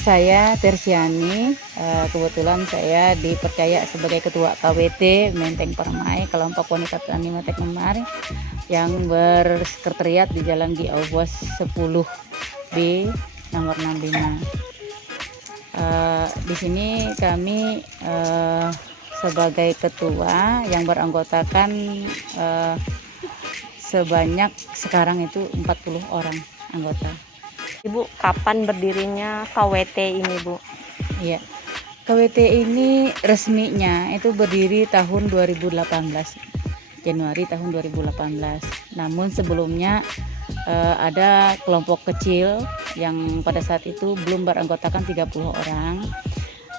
Saya Tersiani, kebetulan saya dipercaya sebagai Ketua KWT Menteng Permai, kelompok wanita tani Menteng Permai yang bersekretariat di Jalan Gi Aubos 10B nomor 65. Di sini kami sebagai ketua yang beranggotakan sebanyak sekarang itu 40 orang anggota. Ibu, kapan berdirinya KWT ini, Bu? Iya, KWT ini resminya itu berdiri tahun 2018, Januari tahun 2018. Namun sebelumnya ada kelompok kecil yang pada saat itu belum beranggotakan 30 orang.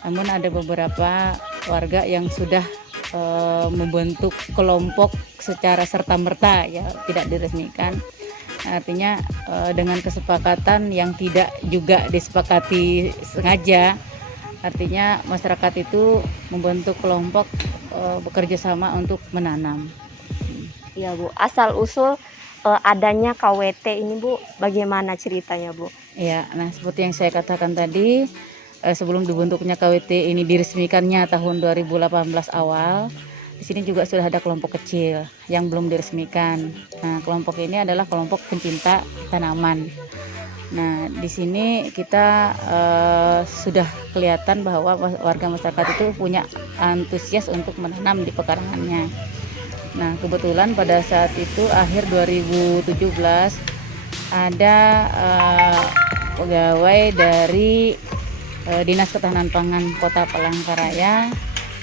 Namun ada beberapa warga yang sudah membentuk kelompok secara serta-merta, ya tidak diresmikan. Artinya dengan kesepakatan yang tidak juga disepakati sengaja, artinya masyarakat itu membentuk kelompok bekerja sama untuk menanam. Iya, Bu. Asal usul adanya KWT ini, Bu, bagaimana ceritanya, Bu? Ya, nah seperti yang saya katakan tadi, sebelum dibentuknya KWT ini diresmikannya tahun 2018 awal. Di sini juga sudah ada kelompok kecil yang belum diresmikan. Nah, kelompok ini adalah kelompok pencinta tanaman. Nah, di sini kita sudah kelihatan bahwa warga masyarakat itu punya antusias untuk menanam di pekarangannya. Nah, kebetulan pada saat itu akhir 2017 ada pegawai dari Dinas Ketahanan Pangan Kota Palangkaraya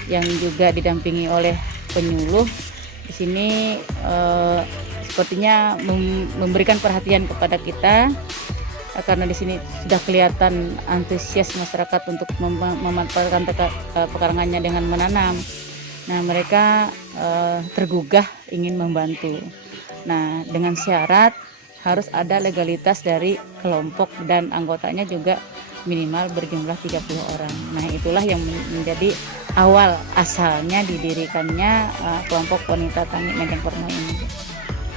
yang juga didampingi oleh penyuluh. Di sini sepertinya memberikan perhatian kepada kita karena di sini sudah kelihatan antusias masyarakat untuk memanfaatkan pekarangannya dengan menanam. Nah, mereka tergugah ingin membantu. Nah, dengan syarat harus ada legalitas dari kelompok dan anggotanya juga minimal berjumlah 30 orang. Nah, itulah yang menjadi awal asalnya didirikannya kelompok wanita tani Menteng Permai ini.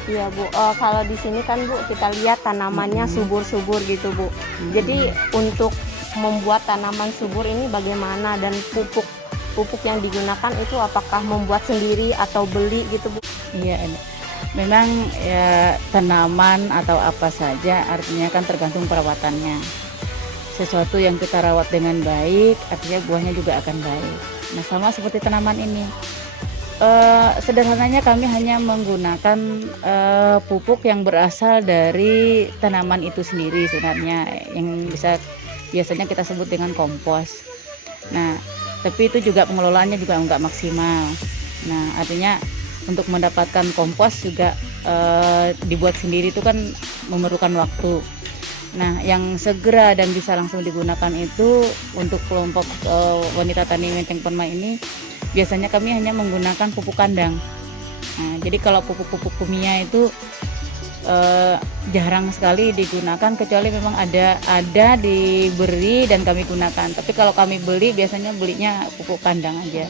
Iya, Bu. Kalau di sini kan, Bu, kita lihat tanamannya subur-subur gitu, Bu. Jadi untuk membuat tanaman subur ini bagaimana, dan pupuk yang digunakan itu apakah membuat sendiri atau beli gitu, Bu? Iya, memang ya tanaman atau apa saja artinya kan tergantung perawatannya. Sesuatu yang kita rawat dengan baik artinya buahnya juga akan baik. Nah, sama seperti tanaman ini, sederhananya kami hanya menggunakan pupuk yang berasal dari tanaman itu sendiri sebenarnya, yang biasanya kita sebut dengan kompos. Nah, tapi itu juga pengelolaannya juga nggak maksimal. Nah, artinya untuk mendapatkan kompos juga dibuat sendiri itu kan memerlukan waktu. Nah, yang segera dan bisa langsung digunakan itu untuk kelompok wanita tani Menteng Permai ini biasanya kami hanya menggunakan pupuk kandang. Nah, jadi kalau pupuk-pupuk kimia itu jarang sekali digunakan, kecuali memang ada diberi dan kami gunakan. Tapi kalau kami beli biasanya belinya pupuk kandang aja.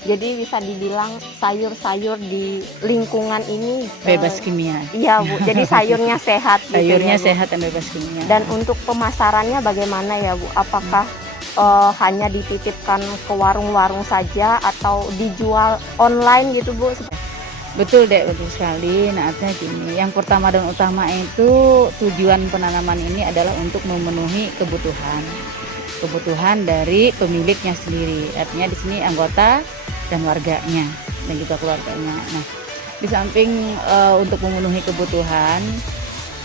Jadi bisa dibilang sayur-sayur di lingkungan ini Bebas kimia. Iya, Bu. Jadi sayurnya sehat gitu. Sayurnya ya, Bu? sehat dan bebas kimia. Dan untuk pemasarannya bagaimana ya, Bu? Apakah hanya dititipkan ke warung-warung saja atau dijual online gitu, Bu? Betul, Dek, betul sekali. Nah, artinya gini, yang pertama dan utama itu tujuan penanaman ini adalah untuk memenuhi kebutuhan dari pemiliknya sendiri. Artinya di sini anggota dan warganya dan juga keluarganya. Nah, di samping untuk memenuhi kebutuhan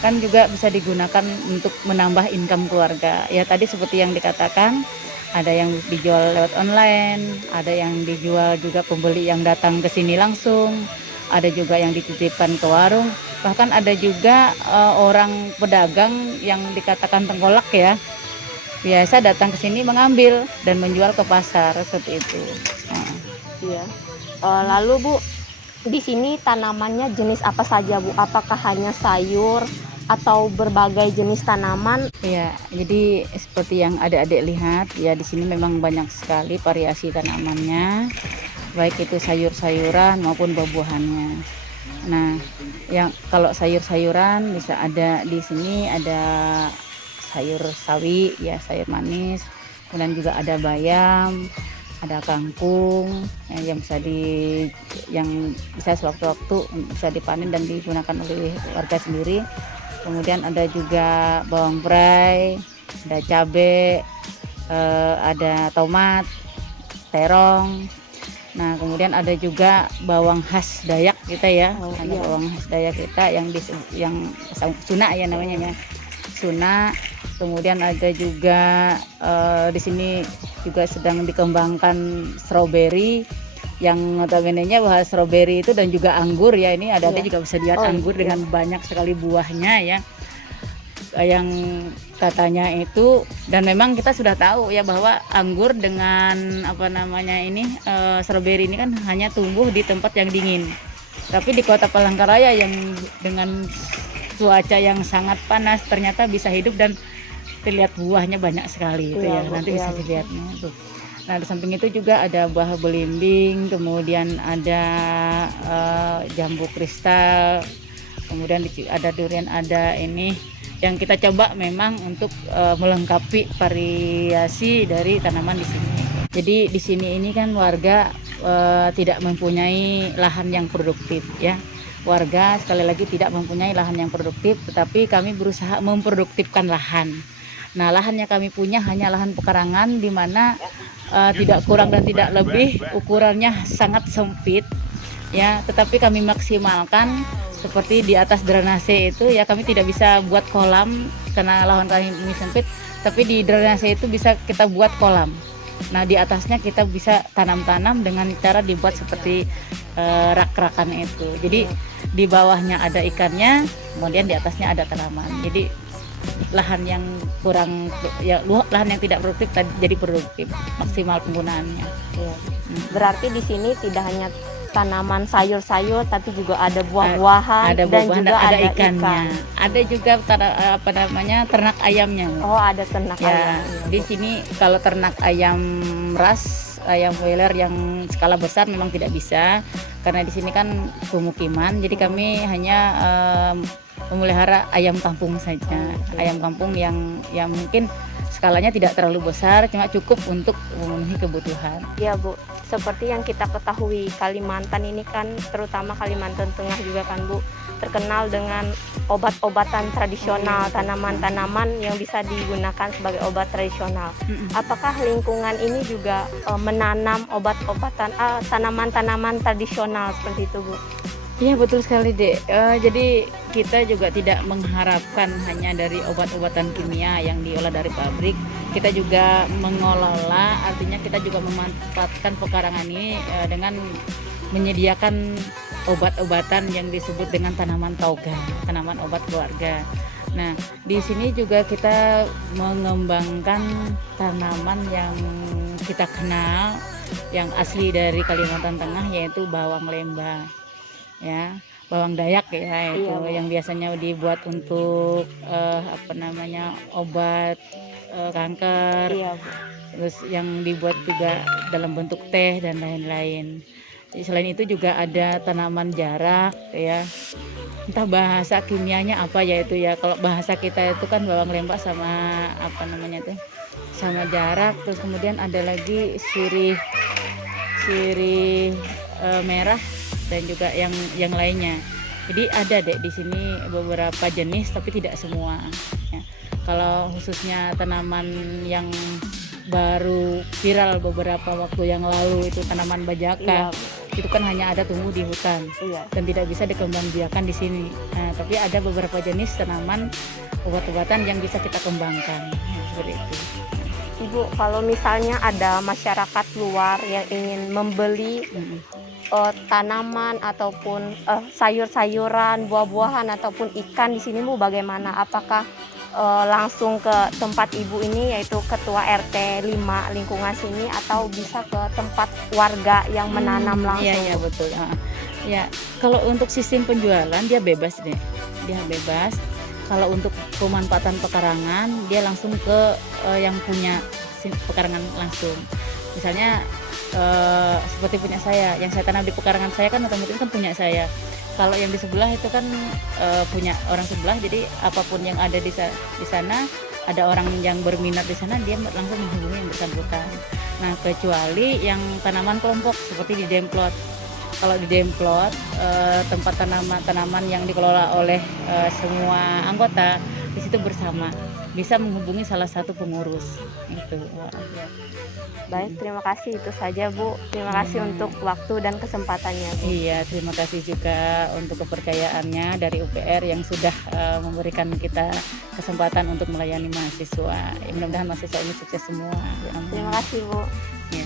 kan juga bisa digunakan untuk menambah income keluarga. Ya, tadi seperti yang dikatakan, ada yang dijual lewat online, ada yang dijual juga pembeli yang datang ke sini langsung, ada juga yang dititipkan ke warung, bahkan ada juga orang pedagang yang dikatakan tengkolak ya, biasa datang ke sini mengambil dan menjual ke pasar seperti itu. Iya. Lalu, Bu, di sini tanamannya jenis apa saja, Bu? Apakah hanya sayur atau berbagai jenis tanaman? Ya, jadi seperti yang adik-adik lihat ya, di sini memang banyak sekali variasi tanamannya, baik itu sayur-sayuran maupun buah-buahannya. Nah, yang kalau sayur-sayuran bisa ada di sini, ada sayur sawi ya, sayur manis. Kemudian juga ada bayam, ada kangkung yang bisa sewaktu-waktu bisa dipanen dan digunakan oleh warga sendiri. Kemudian ada juga bawang bombay, ada cabai, ada tomat, terong. Nah, kemudian ada juga bawang khas Dayak kita ya. Ada bawang khas Dayak kita yang suna ya namanya ya. Suna. Kemudian ada juga di sini juga sedang dikembangkan stroberi yang notabene-nya bahwa stroberi itu dan juga anggur ya. Ini ada juga bisa lihat anggur dengan banyak sekali buahnya ya. Yang katanya itu, dan memang kita sudah tahu ya bahwa anggur dengan stroberi ini kan hanya tumbuh di tempat yang dingin. Tapi di Kota Palangkaraya yang dengan cuaca yang sangat panas ternyata bisa hidup dan terlihat buahnya banyak sekali itu ya. Nanti bisa dilihatnya tuh. Nah, di samping itu juga ada buah belimbing, kemudian ada jambu kristal, kemudian ada durian, ada ini yang kita coba memang untuk melengkapi variasi dari tanaman di sini. Jadi di sini ini kan warga tidak mempunyai lahan yang produktif ya. Warga sekali lagi tidak mempunyai lahan yang produktif, tetapi kami berusaha memproduktifkan lahan. Nah, lahan yang kami punya hanya lahan pekarangan di mana tidak kurang dan tidak lebih, ukurannya sangat sempit ya, tetapi kami maksimalkan. Seperti di atas drainase itu ya, kami tidak bisa buat kolam karena lahan kami ini sempit, tapi di drainase itu bisa kita buat kolam. Nah, di atasnya kita bisa tanam-tanam dengan cara dibuat seperti rak-rakan itu. Jadi di bawahnya ada ikannya, kemudian di atasnya ada tanaman. Jadi lahan yang kurang ya, lahan yang tidak produktif jadi produktif, maksimal penggunaannya. Berarti di sini tidak hanya tanaman sayur-sayur tapi juga ada buah-buahan, dan juga ada ikannya. Ada juga ternak ayamnya. Oh, ada ternak ayam. Di sini kalau ternak ayam ras, ayam broiler yang skala besar memang tidak bisa karena di sini kan pemukiman. Jadi kami hanya memelihara ayam kampung saja. Ayam kampung yang mungkin skalanya tidak terlalu besar, cuma cukup untuk memenuhi kebutuhan. Iya, Bu. Seperti yang kita ketahui, Kalimantan ini kan, terutama Kalimantan Tengah juga kan, Bu, terkenal dengan obat-obatan tradisional, tanaman-tanaman yang bisa digunakan sebagai obat tradisional. Apakah lingkungan ini juga menanam obat-obatan, tanaman-tanaman tradisional seperti itu, Bu? Iya, betul sekali, Dek. Jadi kita juga tidak mengharapkan hanya dari obat-obatan kimia yang diolah dari pabrik. Kita juga mengelola, artinya kita juga memanfaatkan pekarangan ini dengan menyediakan obat-obatan yang disebut dengan tanaman taugan, tanaman obat keluarga. Nah, di sini juga kita mengembangkan tanaman yang kita kenal, yang asli dari Kalimantan Tengah, yaitu bawang lembah. Ya, bawang Dayak ya, itu yang biasanya dibuat untuk obat kanker. Terus yang dibuat juga dalam bentuk teh dan lain-lain. Selain itu juga ada tanaman jarak ya, entah bahasa kimianya apa ya itu ya. Kalau bahasa kita itu kan bawang lembah sama sama jarak. Terus kemudian ada lagi sirih merah dan juga yang lainnya. Jadi ada di sini beberapa jenis tapi tidak semua ya. Kalau khususnya tanaman yang baru viral beberapa waktu yang lalu itu tanaman bajaka, itu kan hanya ada tumbuh di hutan dan tidak bisa dikembangbiakan di sini. Nah, tapi ada beberapa jenis tanaman obat-obatan yang bisa kita kembangkan seperti itu. Ibu, kalau misalnya ada masyarakat luar yang ingin membeli tanaman ataupun sayur-sayuran, buah-buahan ataupun ikan di sini, Bu, bagaimana? Apakah langsung ke tempat Ibu ini, yaitu Ketua RT 5 lingkungan sini, atau bisa ke tempat warga yang menanam langsung? Iya, betul. Ya, kalau untuk sistem penjualan dia bebas deh. Dia bebas. Kalau untuk pemanfaatan pekarangan dia langsung ke yang punya pekarangan langsung. Misalnya seperti punya saya, yang saya tanam di pekarangan saya kan otomatis kan punya saya. Kalau yang di sebelah itu kan punya orang sebelah, jadi apapun yang ada di sana ada orang yang berminat di sana, dia langsung menghubungi yang bersangkutan. Nah, kecuali yang tanaman kelompok seperti di Demplot. Kalau di Demplot, tempat tanaman yang dikelola oleh semua anggota di situ bersama, bisa menghubungi salah satu pengurus itu. Baik, terima kasih, itu saja Bu. Terima kasih untuk waktu dan kesempatannya Bu. Iya, terima kasih juga untuk kepercayaannya dari UPR yang sudah memberikan kita kesempatan untuk melayani mahasiswa. Mudah-mudahan mahasiswa ini sukses semua. Amin. Terima kasih Bu. Ya.